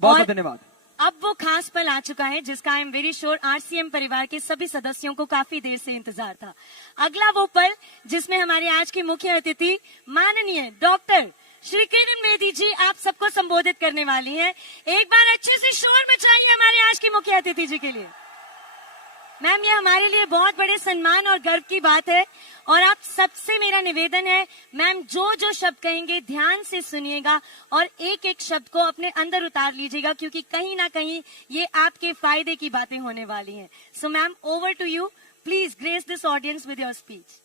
बहुत बहुत धन्यवाद। अब वो खास पल आ चुका है जिसका I am very sure RCM परिवार के सभी सदस्यों को काफी देर से इंतजार था। अगला वो पल जिसमें हमारे आज की मुख्य अतिथि माननीय डॉक्टर श्री किरण बेदी जी आप सबको संबोधित करने वाली हैं। एक बार अच्छे से शोर मचाइए हमारे आज की मुख्य अतिथि जी के लिए। मैम, ये हमारे लिए बहुत बड़े सम्मान और गर्व की बात है और आप सबसे मेरा निवेदन है मैम, जो जो शब्द कहेंगे ध्यान से सुनिएगा और एक एक शब्द को अपने अंदर उतार लीजिएगा, क्योंकि कहीं ना कहीं ये आपके फायदे की बातें होने वाली हैं। So ma'am, over to you, please grace this audience with your speech.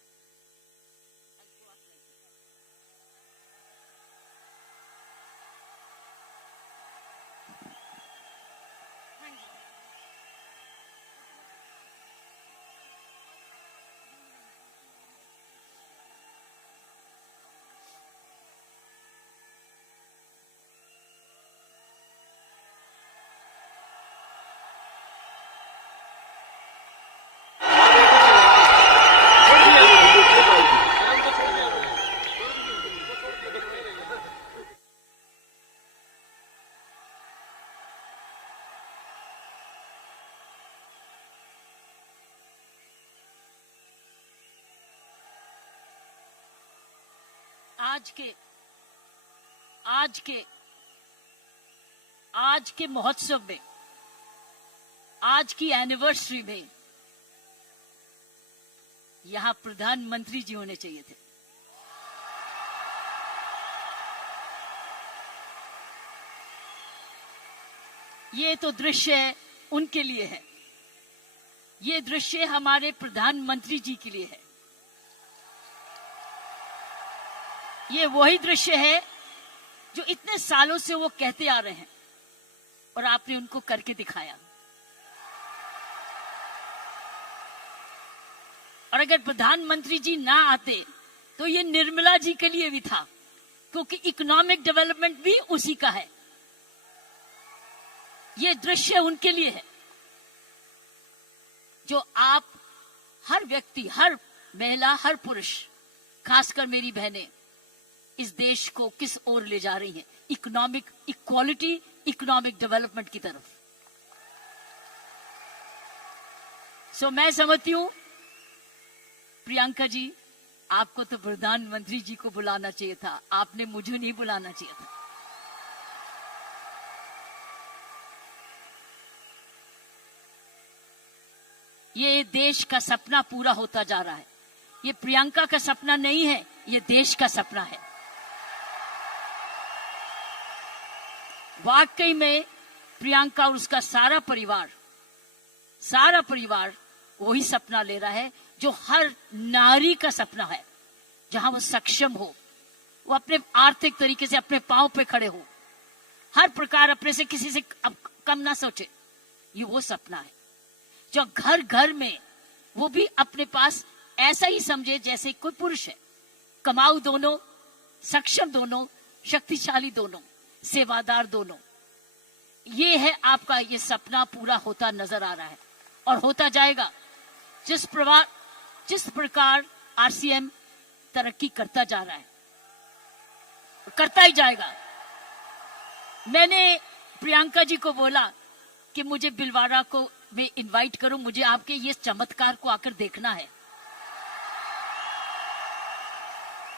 आज के महोत्सव में, आज की एनिवर्सरी में यहां प्रधानमंत्री जी होने चाहिए थे। ये तो दृश्य उनके लिए है, ये दृश्य हमारे प्रधानमंत्री जी के लिए है। ये वही दृश्य है जो इतने सालों से वो कहते आ रहे हैं और आपने उनको करके दिखाया। और अगर प्रधानमंत्री जी ना आते तो ये निर्मला जी के लिए भी था, क्योंकि इकोनॉमिक डेवलपमेंट भी उसी का है। ये दृश्य उनके लिए है जो आप हर व्यक्ति, हर महिला, हर पुरुष, खासकर मेरी बहनें इस देश को किस ओर ले जा रही हैं, इकोनॉमिक इक्वालिटी, इकोनॉमिक डेवलपमेंट की तरफ। सो मैं समझती हूं प्रियंका जी, आपको तो प्रधानमंत्री जी को बुलाना चाहिए था, आपने मुझे नहीं बुलाना चाहिए था। ये देश का सपना पूरा होता जा रहा है। ये प्रियंका का सपना नहीं है, ये देश का सपना है। वाकई में प्रियंका और उसका सारा परिवार वही सपना ले रहा है जो हर नारी का सपना है, जहां वो सक्षम हो, वो अपने आर्थिक तरीके से अपने पांव पे खड़े हो, हर प्रकार अपने से किसी से कम ना सोचे। ये वो सपना है जो घर घर में वो भी अपने पास ऐसा ही समझे जैसे कोई पुरुष है। कमाऊ दोनों, सक्षम दोनों, शक्तिशाली दोनों, सेवादार दोनों। ये है आपका, ये सपना पूरा होता नजर आ रहा है और होता जाएगा। जिस प्रकार आरसीएम तरक्की करता जा रहा है, करता ही जाएगा। मैंने प्रियंका जी को बोला कि मुझे बिलवाड़ा को में इनवाइट करो, मुझे आपके ये चमत्कार को आकर देखना है।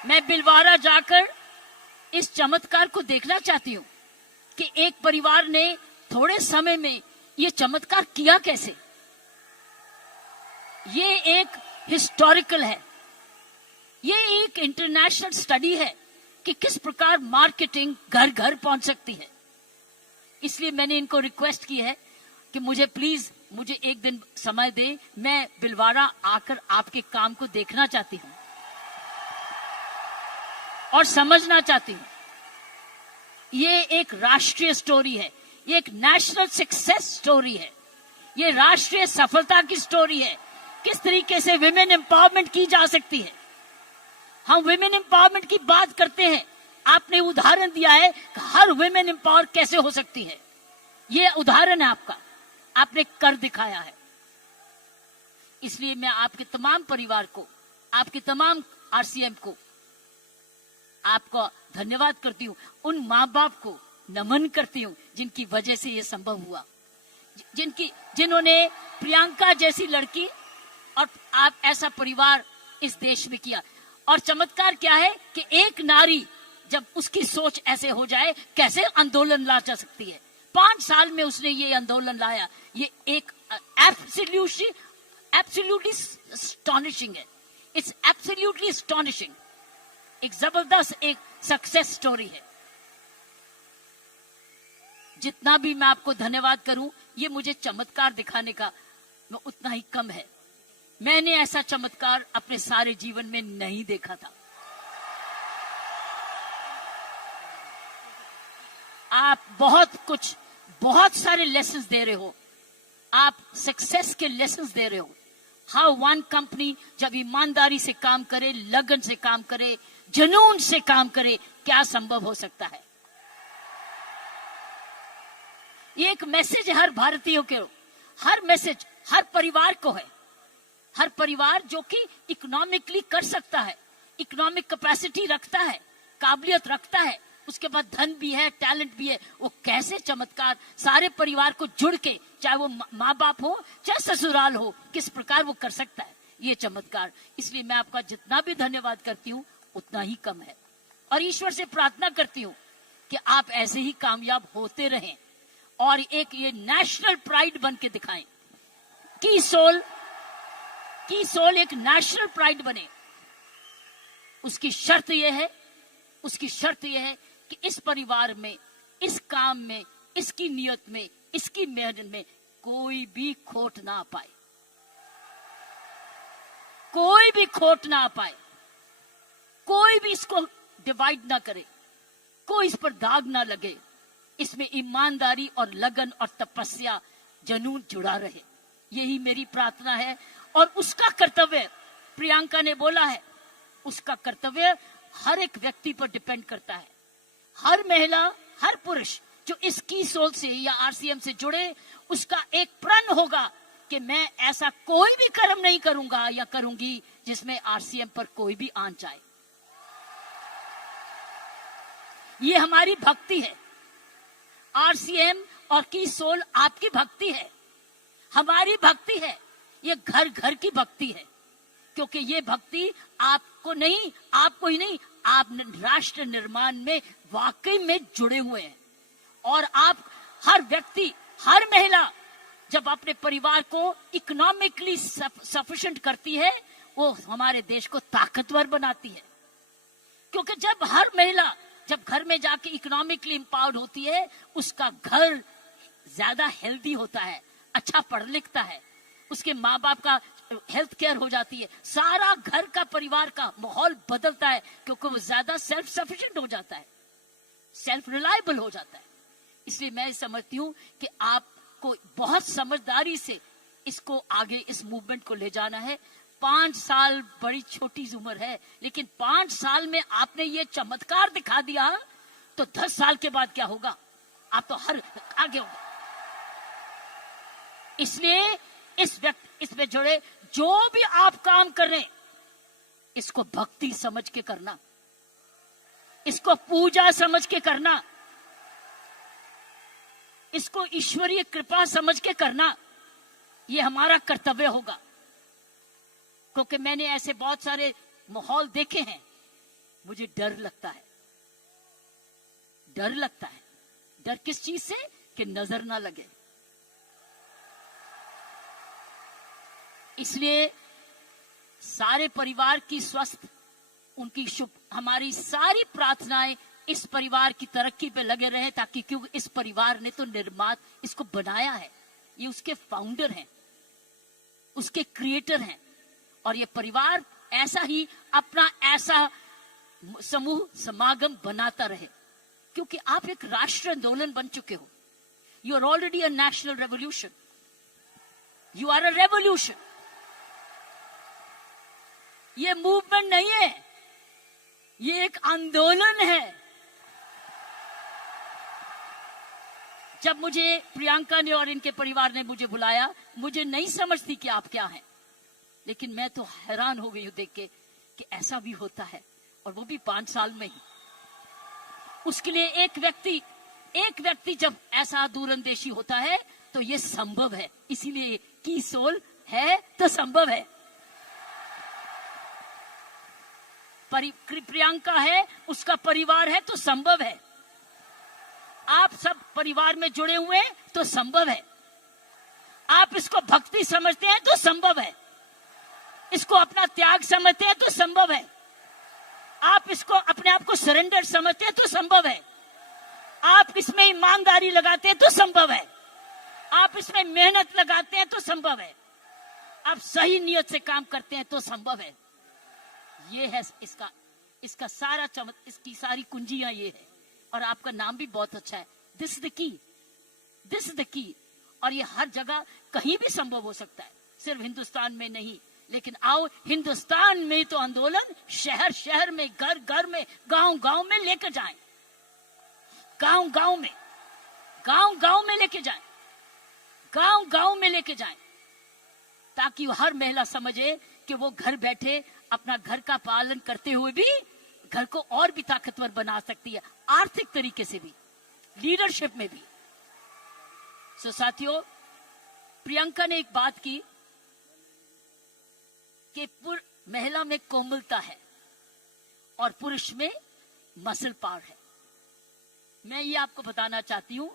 मैं बिलवाड़ा जाकर इस चमत्कार को देखना चाहती हूं कि एक परिवार ने थोड़े समय में ये चमत्कार किया कैसे। ये एक हिस्टोरिकल है, ये एक इंटरनेशनल स्टडी है कि किस प्रकार मार्केटिंग घर घर पहुंच सकती है। इसलिए मैंने इनको रिक्वेस्ट की है कि मुझे एक दिन समय दे, मैं बिलवाड़ा आकर आपके काम को देखना चाहती हूं और समझना चाहती हूं। ये एक राष्ट्रीय स्टोरी है, ये एक नेशनल सक्सेस स्टोरी है, ये राष्ट्रीय सफलता की स्टोरी है। किस तरीके से विमेन एम्पावरमेंट की जा सकती है। हम विमेन एम्पावरमेंट की बात करते हैं, आपने उदाहरण दिया है कि हर विमेन एम्पावर कैसे हो सकती है। ये उदाहरण है आपका, आपने कर दिखाया है। इसलिए मैं आपके तमाम परिवार को, आपके तमाम आरसीएम को, आपको धन्यवाद करती हूं। उन माँ बाप को, नमन करती हूँ, जिनकी वजह से ये संभव हुआ, जिन्होंने प्रियंका जैसी लड़की और आप ऐसा परिवार इस देश में किया। और चमत्कार क्या है कि एक नारी जब उसकी सोच ऐसे हो जाए, कैसे आंदोलन ला जा सकती है। 5 साल में उसने ये आंदोलन लाया। ये एक एब्सोल्युटली एस्टॉनिशिंग है। It's absolutely astonishing. एक जबरदस्त एक सक्सेस स्टोरी है। जितना भी मैं आपको धन्यवाद करूं, ये मुझे चमत्कार दिखाने का उतना ही कम है। मैंने ऐसा चमत्कार अपने सारे जीवन में नहीं देखा था। आप बहुत सारे लेसन्स दे रहे हो। आप सक्सेस के लेसन्स दे रहे हो। हाउ वन कंपनी जब ईमानदारी से काम करे, लगन से काम करे, जुनून से काम करे, क्या संभव हो सकता है। ये एक मैसेज हर भारतीयों के, हर मैसेज हर परिवार को है। हर परिवार जो कि इकोनॉमिकली कर सकता है, इकोनॉमिक कैपेसिटी रखता है, काबिलियत रखता है, उसके बाद धन भी है, टैलेंट भी है, वो कैसे चमत्कार सारे परिवार को जुड़ के, चाहे वो माँ बाप हो चाहे ससुराल हो, किस प्रकार वो कर सकता है ये चमत्कार। इसलिए मैं आपका जितना भी धन्यवाद करती हूँ उतना ही कम है। और ईश्वर से प्रार्थना करती हूँ कि आप ऐसे ही कामयाब होते रहें और एक ये नेशनल प्राइड बन के दिखाएं। की सोल एक नेशनल प्राइड बने। उसकी शर्त यह है कि इस परिवार में, इस काम में, इसकी नियत में, इसकी मेहनत में कोई भी खोट ना पाए, कोई भी खोट ना पाए, कोई भी इसको डिवाइड ना करे, कोई इस पर दाग ना लगे। इसमें ईमानदारी और लगन और तपस्या, जुनून जुड़ा रहे। यही मेरी प्रार्थना है। और उसका कर्तव्य, प्रियंका ने बोला है, उसका कर्तव्य हर एक व्यक्ति पर डिपेंड करता है। हर महिला, हर पुरुष जो इस की सोल से या आरसीएम से जुड़े, उसका एक प्रण होगा कि मैं ऐसा कोई भी कर्म नहीं करूंगा या करूंगी जिसमें आरसीएम पर कोई भी आंच आए। ये हमारी भक्ति है। आरसीएम और की सोल आपकी भक्ति है, हमारी भक्ति है। ये घर घर की भक्ति है, क्योंकि ये भक्ति आपको ही नहीं, आप राष्ट्र निर्माण में वाकई में जुड़े हुए हैं। और आप हर व्यक्ति, हर महिला जब अपने परिवार को इकोनॉमिकली सफिशिएंट करती है, वो हमारे देश को ताकतवर बनाती है। क्योंकि जब हर महिला जब घर में जाके इकोनॉमिकली एम्पावर्ड होती है, उसका घर ज्यादा हेल्दी होता है, अच्छा पढ़ लिखता है, उसके माँ बाप का हेल्थ केयर हो जाती है, सारा घर का परिवार का माहौल बदलता है, क्योंकि वो ज्यादा सेल्फ सफिशिएंट हो जाता है, सेल्फ रिलायबल हो जाता है। इसलिए मैं समझती हूँ कि आपको बहुत समझदारी से इसको आगे, इस मूवमेंट को ले जाना है। 5 साल बड़ी छोटी उम्र है, लेकिन 5 साल में आपने ये चमत्कार दिखा दिया, तो 10 साल के बाद क्या होगा, आप तो हर आगे होगा। इसलिए इसमें जुड़े जो भी आप काम कर रहे हैं, इसको भक्ति समझ के करना, इसको पूजा समझ के करना, इसको ईश्वरीय कृपा समझ के करना। ये हमारा कर्तव्य होगा। क्योंकि मैंने ऐसे बहुत सारे माहौल देखे हैं, मुझे डर लगता है। डर किस चीज से? कि नजर ना लगे। इसलिए सारे परिवार की स्वस्थ, उनकी शुभ, हमारी सारी प्रार्थनाएं इस परिवार की तरक्की पे लगे रहे, ताकि क्योंकि इस परिवार ने तो इसको बनाया है, ये उसके फाउंडर हैं, उसके क्रिएटर हैं। और ये परिवार ऐसा ही अपना ऐसा समूह समागम बनाता रहे, क्योंकि आप एक राष्ट्र आंदोलन बन चुके हो। You are already a national revolution, you are a revolution. ये मूवमेंट नहीं है, ये एक आंदोलन है। जब मुझे प्रियंका ने और इनके परिवार ने मुझे बुलाया, मुझे नहीं समझती कि आप क्या हैं, लेकिन मैं तो हैरान हो गई हूं देख के कि ऐसा भी होता है, और वो भी 5 साल में ही। उसके लिए एक व्यक्ति एक व्यक्ति जब ऐसा दूरंदेशी होता है तो ये संभव है, इसीलिए की सोल है तो संभव है। प्रियंका है, उसका परिवार है तो संभव है। आप सब परिवार में जुड़े हुए हैं तो संभव है। आप इसको भक्ति समझते हैं तो संभव है। इसको अपना त्याग समझते हैं तो संभव है। आप इसको अपने आप को सरेंडर समझते हैं तो संभव है। आप इसमें ईमानदारी लगाते हैं तो संभव है। आप इसमें मेहनत लगाते हैं तो संभव है। आप सही नियत से काम करते हैं तो संभव है। ये है इसका सारा इसकी सारी कुंजियां ये है। और आपका नाम भी बहुत अच्छा है, this is the key, this is the key. और ये हर जगह कहीं भी संभव हो सकता है, सिर्फ हिंदुस्तान में नहीं। लेकिन आओ हिंदुस्तान में तो आंदोलन शहर शहर में, घर घर में, गांव गांव में लेकर जाएं, गांव गांव में, गांव गांव में लेके जाएं, गांव गांव में लेके जाएं, ताकि हर महिला समझे कि वो घर बैठे अपना घर का पालन करते हुए भी घर को और भी ताकतवर बना सकती है, आर्थिक तरीके से भी, लीडरशिप में भी। सो साथियों, प्रियंका ने एक बात की कि महिला में कोमलता है और पुरुष में मसल पावर है। मैं ये आपको बताना चाहती हूं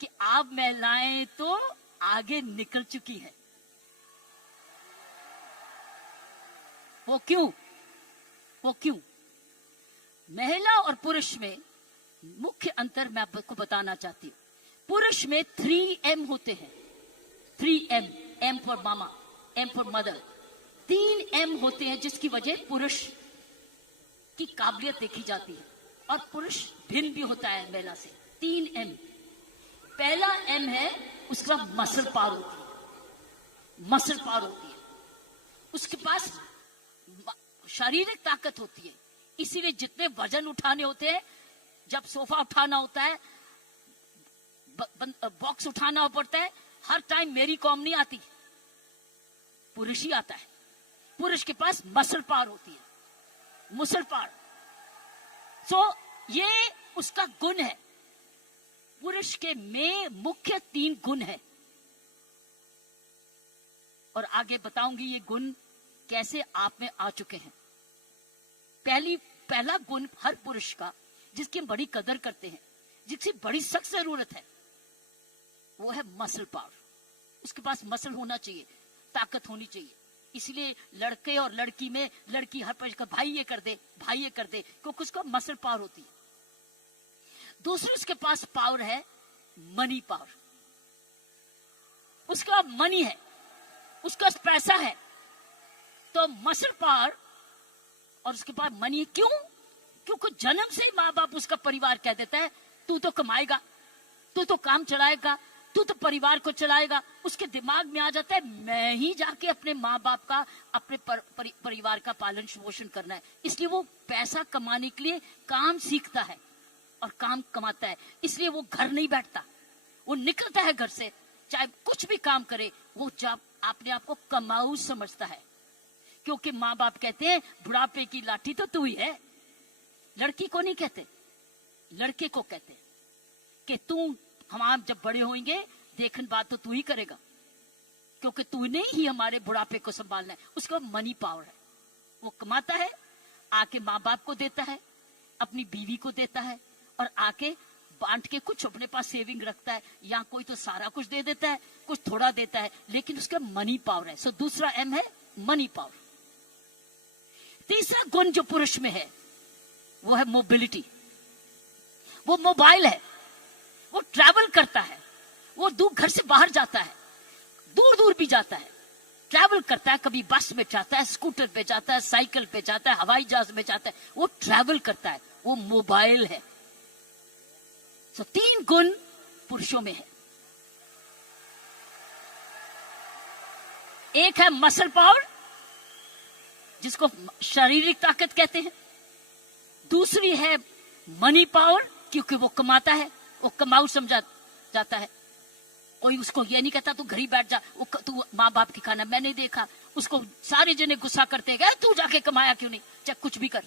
कि आप महिलाएं तो आगे निकल चुकी हैं। वो क्यों? वो क्यों? महिला और पुरुष में मुख्य अंतर मैं आपको बताना चाहती हूं। पुरुष में 3M होते हैं, 3M, M for mama, M for mother. 3M होते हैं जिसकी वजह पुरुष की काबिलियत देखी जाती है और पुरुष भिन्न भी होता है महिला से। 3M। पहला M है उसका मसल पावर होती है, मसल पावर होती है, उसके पास शारीरिक ताकत होती है। इसीलिए जितने वजन उठाने होते हैं, जब सोफा उठाना होता है, बॉक्स उठाना पड़ता है, हर टाइम मेरी कॉम नहीं आती, पुरुष ही आता है। पुरुष के पास मसल पावर होती है, मसल पावर। सो ये उसका गुण है। पुरुष के में मुख्य 3 गुण है और आगे बताऊंगी ये गुण कैसे आप में आ चुके हैं। पहला गुण हर पुरुष का, जिसकी हम बड़ी कदर करते हैं, जिसकी बड़ी सख्त जरूरत है, वो है मसल पावर। उसके पास मसल होना चाहिए, ताकत होनी चाहिए। इसलिए लड़के और लड़की में, लड़की हर पर भाई ये कर दे, भाई ये कर दे, क्योंकि उसका मसल पावर होती है। दूसरे उसके पास पावर है मनी पावर। उसका मनी है, उसका पैसा है, तो मसल पावर और उसके पास मनी। क्यों? क्योंकि जन्म से ही माँ बाप, उसका परिवार कह देता है तू तो कमाएगा, तू तो काम चलाएगा, तू तो परिवार को चलाएगा। उसके दिमाग में आ जाता है मैं ही जाके अपने माँ बाप का, अपने परिवार का पालन पोषण करना है। इसलिए वो पैसा कमाने के लिए काम सीखता है और काम कमाता है। इसलिए वो घर नहीं बैठता, वो निकलता है घर से, चाहे कुछ भी काम करे, वो जब अपने आप को कमाऊ समझता है। क्योंकि माँ बाप कहते हैं बुढ़ापे की लाठी तो तू ही है। लड़की को नहीं कहते, लड़के को कहते हैं कि तू, हम जब बड़े होंगे देखन बात तो तू ही करेगा, क्योंकि तूने ही हमारे बुढ़ापे को संभालना है। उसका मनी पावर है, वो कमाता है, आके माँ बाप को देता है, अपनी बीवी को देता है, और आके बांट के कुछ अपने पास सेविंग रखता है, या कोई तो सारा कुछ दे देता है, कुछ थोड़ा देता है, लेकिन उसका मनी पावर है। सो दूसरा M है मनी पावर। तीसरा गुण जो पुरुष में है वो है मोबिलिटी। वो मोबाइल है, वो ट्रैवल करता है, वो दूर घर से बाहर जाता है, दूर दूर भी जाता है, ट्रैवल करता है। कभी बस में जाता है, स्कूटर पे जाता है, साइकिल पे जाता है, हवाई जहाज में जाता है, वो ट्रैवल करता है, वो मोबाइल है। तो 3 गुण पुरुषों में है। एक है मसल पावर, जिसको शारीरिक ताकत कहते हैं। दूसरी है मनी पावर, क्योंकि वो कमाता है, वो कमाऊ समझा जाता है। कोई उसको ये नहीं कहता तू घर ही बैठ जा, तू माँ बाप की खाना। मैंने देखा उसको सारे जने गुस्सा करते गए, तू जाके कमाया क्यों नहीं, चाहे कुछ भी कर।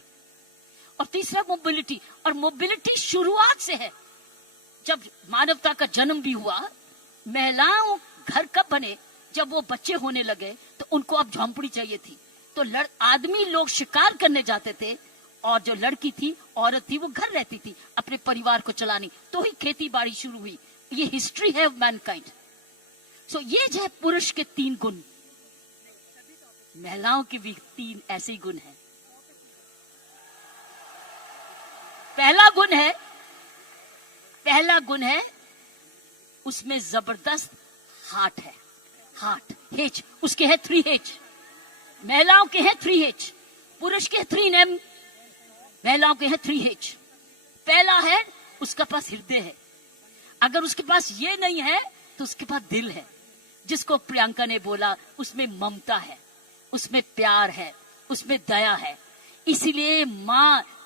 और तीसरा मोबिलिटी, और मोबिलिटी शुरुआत से है। जब मानवता का जन्म भी हुआ, महिलाओं घर कब बने? जब वो बच्चे होने लगे तो उनको अब झोंपड़ी चाहिए थी। तो आदमी लोग शिकार करने जाते थे और जो लड़की थी, औरत थी, वो घर रहती थी अपने परिवार को चलानी। तो ही खेती बाड़ी शुरू हुई। ये हिस्ट्री है ऑफ मैनकाइंड। सो ये जो है पुरुष के 3 गुण, महिलाओं के भी 3 ऐसे ही गुण हैं। पहला गुण है उसमें जबरदस्त हार्ट है। हार्ट, हेच, उसके है 3 हेच। महिलाओं के हैं 3 हेच, पुरुष के 3 एम, महिलाओं के हैं 3 हेच। पहला है उसके पास हृदय है। अगर उसके पास ये नहीं है तो उसके पास दिल है, जिसको प्रियंका ने बोला, उसमें ममता है, उसमें प्यार है, उसमें दया है। इसीलिए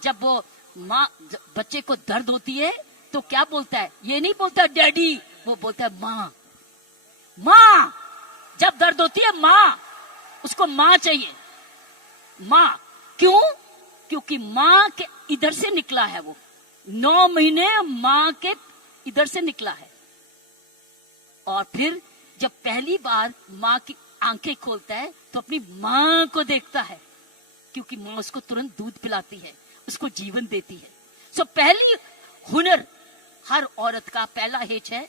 जब बच्चे को दर्द होती है तो क्या बोलता है? ये नहीं बोलता डैडी, वो बोलता है माँ। माँ, जब दर्द होती है माँ, उसको माँ चाहिए। माँ क्यों? क्योंकि माँ के इधर से निकला है, वो 9 महीने माँ के इधर से निकला है। और फिर जब पहली बार माँ की आंखें खोलता है तो अपनी माँ को देखता है, क्योंकि माँ उसको तुरंत दूध पिलाती है, उसको जीवन देती है। सो पहली हुनर हर औरत का पहला हेच है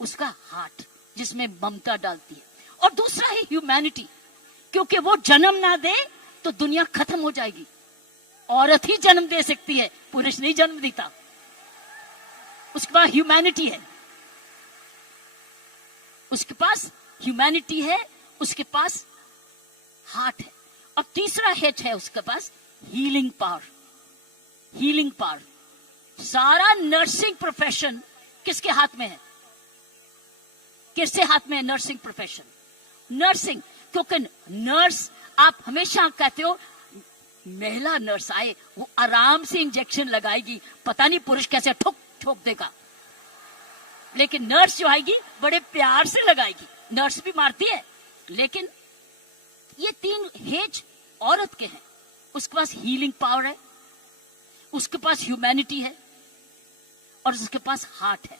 उसका हार्ट, जिसमें ममता डालती है। और दूसरा है ह्यूमैनिटी, क्योंकि वो जन्म ना दे तो दुनिया खत्म हो जाएगी। औरत ही जन्म दे सकती है, पुरुष नहीं जन्म देता। उसके पास ह्यूमैनिटी है, उसके पास ह्यूमैनिटी है, उसके पास हार्ट है। और तीसरा हेच है उसके पास हीलिंग पावर। हीलिंग पावर, सारा नर्सिंग प्रोफेशन किसके हाथ में है? किसके हाथ में है नर्सिंग प्रोफेशन? नर्सिंग, क्योंकि नर्स, आप हमेशा कहते हो महिला नर्स आए, वो आराम से इंजेक्शन लगाएगी, पता नहीं पुरुष कैसे ठोक ठोक देगा, लेकिन नर्स जो आएगी बड़े प्यार से लगाएगी। नर्स भी मारती है, लेकिन ये 3 हेज औरत के हैं। उसके पास हीलिंग पावर है, उसके पास ह्यूमैनिटी है, और उसके पास हार्ट है,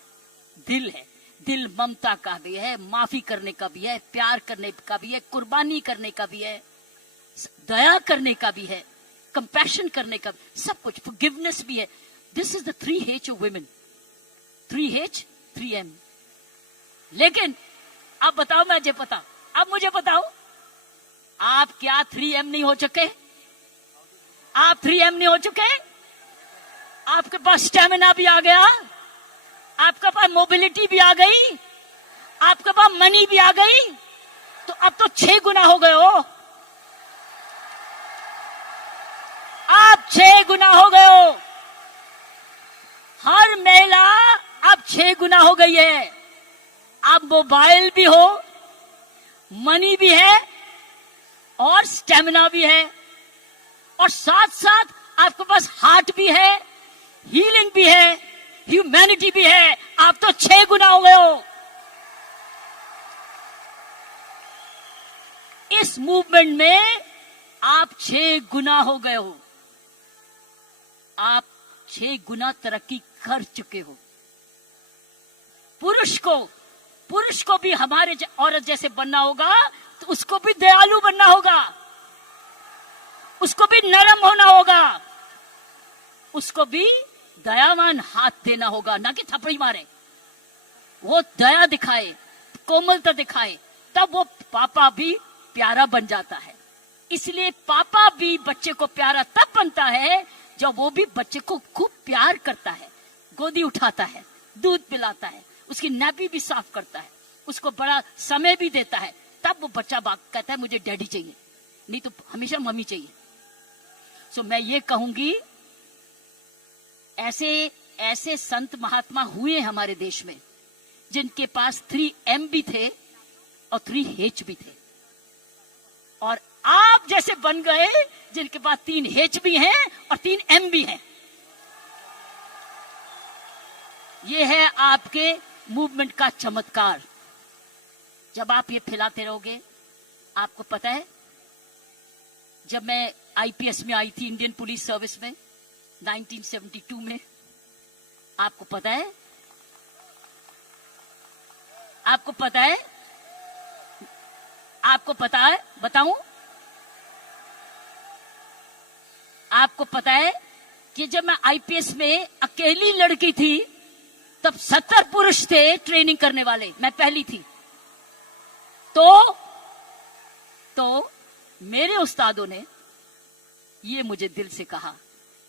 दिल है। दिल ममता का भी है, माफी करने का भी है, प्यार करने का भी है, कुर्बानी करने का भी है, दया करने का भी है, कंपैशन करने का, सब कुछ, फॉरगिवनेस भी है। This is the 3 H of women. 3 H 3 M। लेकिन अब बताओ, मुझे बताओ, आप क्या 3 M नहीं हो चुके? आप 3 M नहीं हो चुके? आपके पास स्टेमिना भी आ गया, आपके पास मोबिलिटी भी आ गई, आपके पास मनी भी आ गई, तो अब तो 6 गुना हो गए हो। आप 6 गुना हो गए हो। हर महिला अब 6 गुना हो गई है। अब मोबाइल भी हो, मनी भी है, और स्टेमिना भी है, और साथ साथ आपके पास हार्ट भी है, हीलिंग भी है, ह्यूमैनिटी भी है। आप तो 6 गुना हो गए हो। इस मूवमेंट में आप 6 गुना हो गए हो। आप 6 गुना तरक्की कर चुके हो। पुरुष को भी हमारे औरत जैसे बनना होगा, तो उसको भी दयालु बनना होगा, उसको भी नरम होना होगा, उसको भी दयावान हाथ देना होगा, ना कि थप्पड़ी मारे। वो दया दिखाए, कोमलता दिखाए, तब वो पापा भी प्यारा बन जाता है। इसलिए पापा भी बच्चे को प्यारा तब बनता है जब वो भी बच्चे को खूब प्यार करता है, गोदी उठाता है, दूध पिलाता है, उसकी नाभि भी साफ करता है, उसको बड़ा समय भी देता है। तब वो बच्चा कहता है मुझे डैडी चाहिए, नहीं तो हमेशा मम्मी चाहिए। सो मैं ये कहूंगी, ऐसे संत महात्मा हुए हमारे देश में जिनके पास 3 M भी थे और 3 H भी थे, और आप जैसे बन गए जिनके पास 3 H भी हैं और 3 M भी हैं। ये है आपके मूवमेंट का चमत्कार। जब आप ये फैलाते रहोगे, आपको पता है, जब मैं IPS में आई थी, इंडियन पुलिस सर्विस में 1972 में, आपको पता है आपको पता है, आपको पता है, बताऊं, आपको पता है कि जब मैं आईपीएस में अकेली लड़की थी तब 70 पुरुष थे ट्रेनिंग करने वाले, मैं पहली थी। तो मेरे उस्तादों ने ये मुझे दिल से कहा,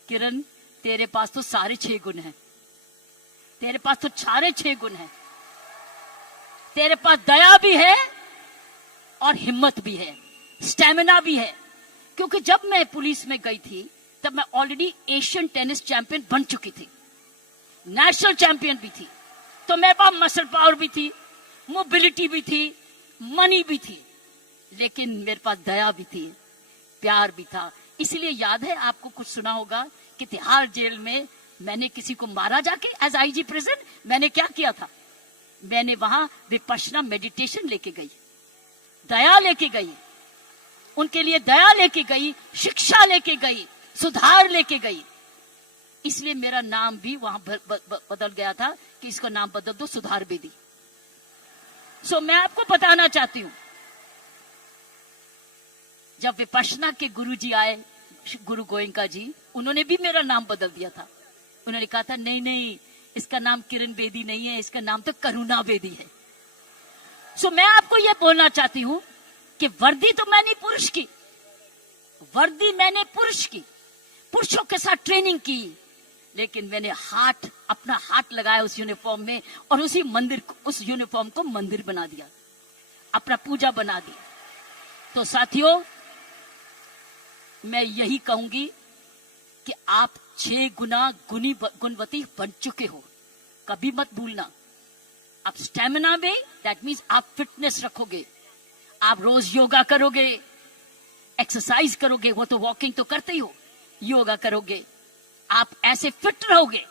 किरण तेरे पास तो सारे 6 गुण हैं, तेरे पास तो सारे 6 गुण हैं, तेरे पास दया भी है और हिम्मत भी है, स्टैमिना भी है। क्योंकि जब मैं पुलिस में गई थी तब मैं ऑलरेडी एशियन टेनिस चैंपियन बन चुकी थी, नेशनल चैंपियन भी थी, तो मेरे पास मसल पावर भी थी, मोबिलिटी भी थी, मनी भी थी, लेकिन मेरे पास दया भी थी, प्यार भी था। इसलिए याद है आपको, कुछ सुना होगा कि तिहाड़ जेल में मैंने किसी को मारा जाके एज आईजी प्रिजन। मैंने क्या किया था, मैंने वहां विपश्यना मेडिटेशन लेके गई, दया लेके गई, उनके लिए दया लेके गई, शिक्षा लेके गई, सुधार लेके गई। इसलिए मेरा नाम भी वहां बदल गया था कि इसका नाम बदल दो, सुधार बेदी। सो मैं आपको बताना चाहती हूं, जब विपश्यना के गुरुजी आए, गुरु गोयंका जी, उन्होंने भी मेरा नाम बदल दिया था। उन्होंने कहा था नहीं नहीं, इसका नाम किरण बेदी नहीं है, इसका नाम तो करुणा बेदी है। सो मैं आपको यह बोलना चाहती हूं कि वर्दी तो मैंने पुरुष की, वर्दी मैंने पुरुष की, पुरुषों के साथ ट्रेनिंग की, लेकिन मैंने अपना हाथ लगाया उस यूनिफॉर्म में और उस यूनिफॉर्म को मंदिर बना दिया, अपना पूजा बना दी। तो साथियों, मैं यही कहूंगी कि आप 6 गुना गुणवती बन चुके हो, कभी मत भूलना। आप स्टेमिना में, दैट मीन्स आप फिटनेस रखोगे, आप रोज योगा करोगे, एक्सरसाइज करोगे, वो तो वॉकिंग तो करते ही हो, योगा करोगे, आप ऐसे फिट रहोगे।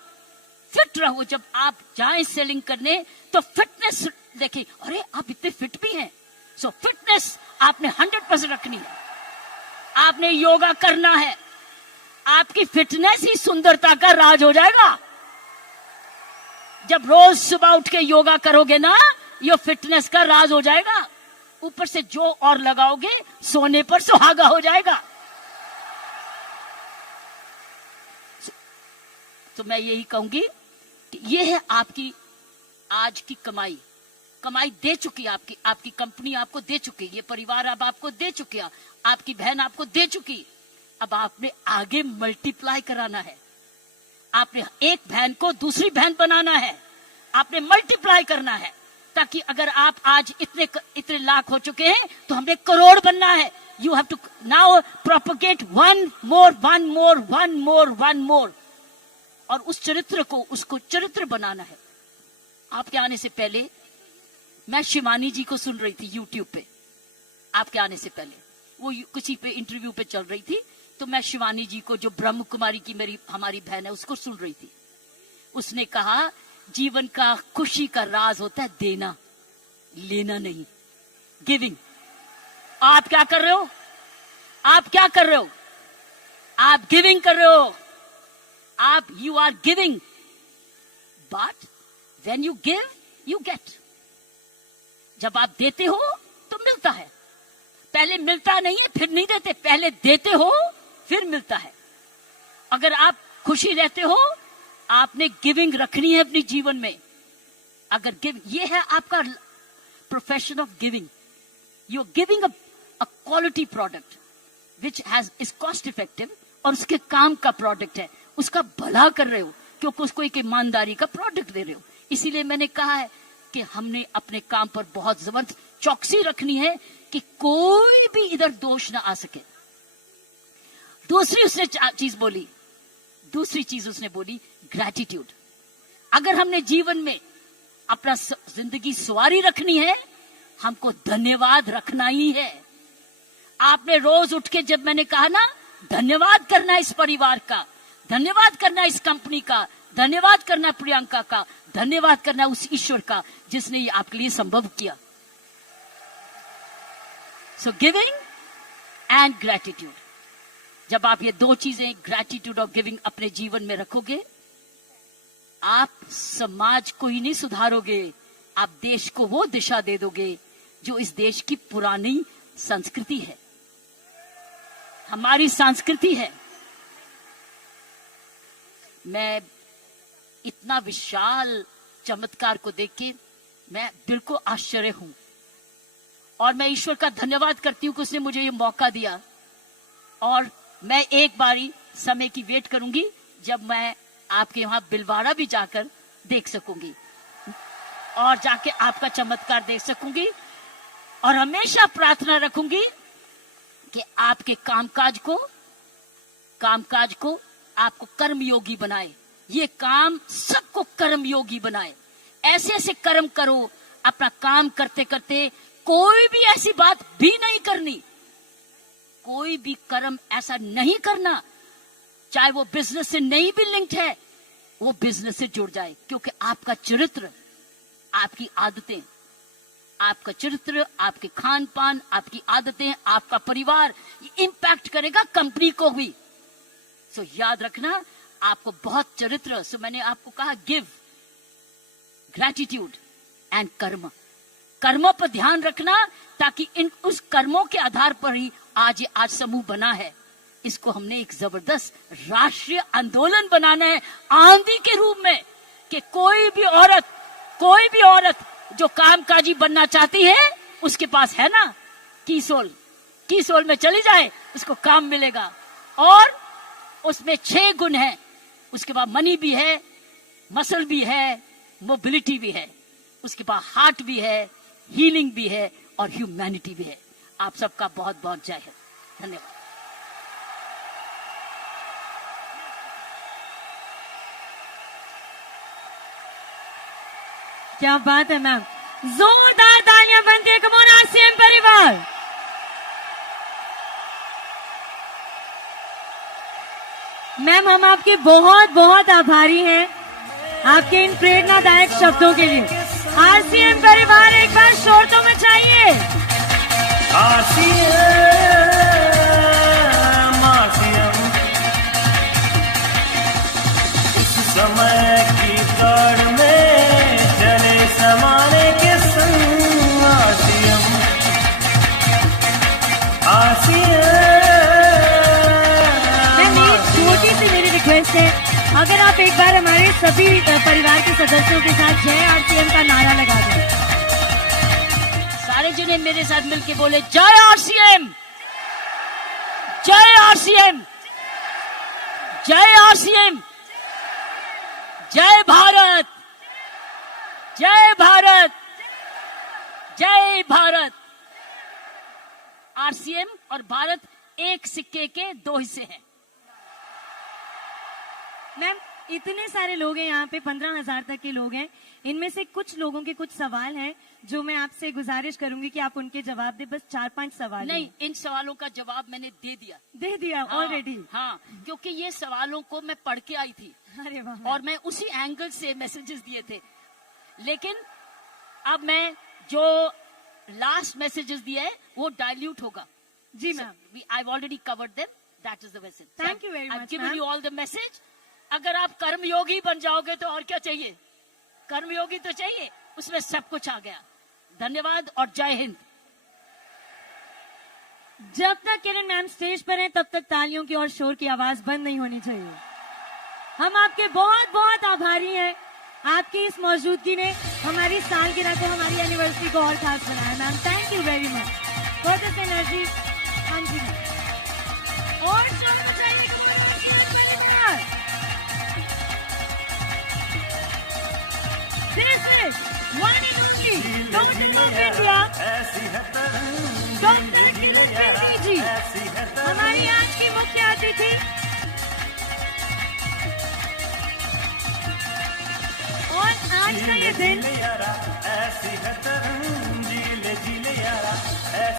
फिट रहो, जब आप जाएं सेलिंग करने तो फिटनेस देखें, अरे आप इतने फिट भी हैं। सो फिटनेस आपने 100% रखनी है, आपने योगा करना है, आपकी फिटनेस ही सुंदरता का राज हो जाएगा। जब रोज सुबह उठ के योगा करोगे ना, ये फिटनेस का राज हो जाएगा। ऊपर से जो और लगाओगे, सोने पर सुहागा हो जाएगा। तो मैं यही कहूंगी कि ये है आपकी आज की कमाई। कमाई दे चुकी है आपकी कंपनी आपको दे चुकी, ये परिवार अब आपको दे चुके, आपकी बहन आपको दे चुकी। अब आपने आगे मल्टीप्लाई कराना है, आपने एक बहन को दूसरी बहन बनाना है, आपने मल्टीप्लाई करना है, ताकि अगर आप आज इतने लाख हो चुके हैं तो हमें करोड़ बनना है। You have to now propagate one more, और उस चरित्र को, उसको चरित्र बनाना है। आपके आने से पहले मैं शिवानी जी को सुन रही थी यूट्यूब पे, आपके आने से पहले वो किसी पे इंटरव्यू पे चल रही थी, तो मैं शिवानी जी को, जो ब्रह्म कुमारी की हमारी बहन है, उसको सुन रही थी। उसने कहा जीवन का खुशी का राज होता है देना, लेना नहीं, गिविंग। आप क्या कर रहे हो, आप क्या कर रहे हो, आप गिविंग कर रहे हो, आप you are giving, but when you give you get. जब आप देते हो तो मिलता है, पहले मिलता नहीं है फिर नहीं देते, पहले देते हो फिर मिलता है। अगर आप खुशी रहते हो, आपने गिविंग रखनी है अपने जीवन में। अगर ये है आपका profession of giving, you are giving a quality product which is cost effective, और उसके काम का प्रोडक्ट है, उसका भला कर रहे हो, क्योंकि उसको एक ईमानदारी का प्रोडक्ट दे रहे हो। इसीलिए मैंने कहा है कि हमने अपने काम पर बहुत जबरदस्त चौकसी रखनी है कि कोई भी इधर दोष ना आ सके। दूसरी चीज उसने बोली ग्रैटिट्यूड। अगर हमने जीवन में अपना जिंदगी सवारी रखनी है, हमको धन्यवाद रखना ही है। आपने रोज उठ के, जब मैंने कहा ना, धन्यवाद करना इस परिवार का, धन्यवाद करना इस कंपनी का, धन्यवाद करना प्रियंका का, धन्यवाद करना उस ईश्वर का जिसने ये आपके लिए संभव किया। सो गिविंग एंड ग्रैटिट्यूड, जब आप ये 2 चीजें, ग्रैटिट्यूड और गिविंग, अपने जीवन में रखोगे, आप समाज को ही नहीं सुधारोगे, आप देश को वो दिशा दे दोगे जो इस देश की पुरानी संस्कृति है, हमारी संस्कृति है। मैं इतना विशाल चमत्कार को देख के मैं दिल को आश्चर्य हूं और मैं ईश्वर का धन्यवाद करती हूं कि उसने मुझे ये मौका दिया। और मैं एक बारी समय की वेट करूंगी जब मैं आपके वहां बिलवाड़ा भी जाकर देख सकूंगी और जाके आपका चमत्कार देख सकूंगी। और हमेशा प्रार्थना रखूंगी कि आपके कामकाज को आपको कर्मयोगी बनाए, ये काम सबको कर्मयोगी बनाए। ऐसे ऐसे कर्म करो, अपना काम करते करते कोई भी ऐसी बात भी नहीं करनी, कोई भी कर्म ऐसा नहीं करना, चाहे वो बिजनेस से नहीं भी लिंक्ड है, वो बिजनेस से जुड़ जाए। क्योंकि आपका चरित्र, आपकी आदतें, आपका चरित्र, आपके खान पान, आपकी आदतें, आपका परिवार, ये इंपैक्ट करेगा कंपनी को भी। सो याद रखना, आपको बहुत चरित्र, सो मैंने आपको कहा गिव, ग्रैटिट्यूड एंड कर्म। कर्मों पर ध्यान रखना ताकि उस कर्मों के आधार पर ही आज समूह बना है। इसको हमने एक जबरदस्त राष्ट्रीय आंदोलन बनाना है आंधी के रूप में, कि कोई भी औरत जो कामकाजी बनना चाहती है उसके पास है ना कीसोल में चली जाए, उसको काम मिलेगा। और उसमें 6 गुण हैं, उसके बाद मनी भी है, मसल भी है, मोबिलिटी भी है, उसके बाद हार्ट भी है, हीलिंग भी है और ह्यूमैनिटी भी है। आप सबका बहुत बहुत जय है। धन्यवाद। क्या बात है मैम, जोरदार तालियां बनती है। कम ऑन आरसीएम परिवार। मैम हम आपके बहुत बहुत आभारी हैं आपके इन प्रेरणादायक शब्दों के लिए। आरसीएम परिवार एक बार शोर तो मचाइए। आरसीएम इस समय की दौड़ में चले समाने के संग। आरसीएम छोटी सी मेरी रिक्वेस्ट है, अगर आप एक बार हमारे सभी परिवार के सदस्यों के साथ जय आरसीएम का नारा लगा दें। सारे जने मेरे साथ मिलके बोले जय आरसीएम, जय आरसीएम, जय आरसीएम, जय भारत, जय भारत, जय भारत। आरसीएम और भारत एक सिक्के के 2 हिस्से हैं। मैम इतने सारे लोग हैं यहाँ पे, 15,000 तक के लोग हैं। इनमें से कुछ लोगों के कुछ सवाल हैं जो मैं आपसे गुजारिश करूंगी कि आप उनके जवाब दें। बस 4-5 सवाल नहीं, इन सवालों का जवाब मैंने दे दिया ऑलरेडी। हाँ, क्योंकि ये सवालों को मैं पढ़ के आई थी। अरे वाह। और मैं उसी एंगल से मैसेजेस दिए थे। लेकिन अब मैं जो लास्ट मैसेजेस दिए है वो डाइल्यूट होगा। जी ma'am, I already covered them, that is the message. Thank you very much. Given you all the message. अगर आप कर्मयोगी बन जाओगे तो और क्या चाहिए, कर्मयोगी तो चाहिए, उसमें सब कुछ आ गया। धन्यवाद और जय हिंद। जब तक किरण मैम स्टेज पर हैं तब तक तालियों की और शोर की आवाज बंद नहीं होनी चाहिए। हम आपके बहुत बहुत आभारी हैं। आपकी इस मौजूदगी ने हमारी सालगिरह को, हमारी एनिवर्सरी को और खास बनाया। Ma'am thank you very much for this energy. हाँ जी और शोर मचाइए। This is one and only Daughter of India, doctor Krishna ji हमारी आज की मुख्य अतिथि। और आज का ये दिन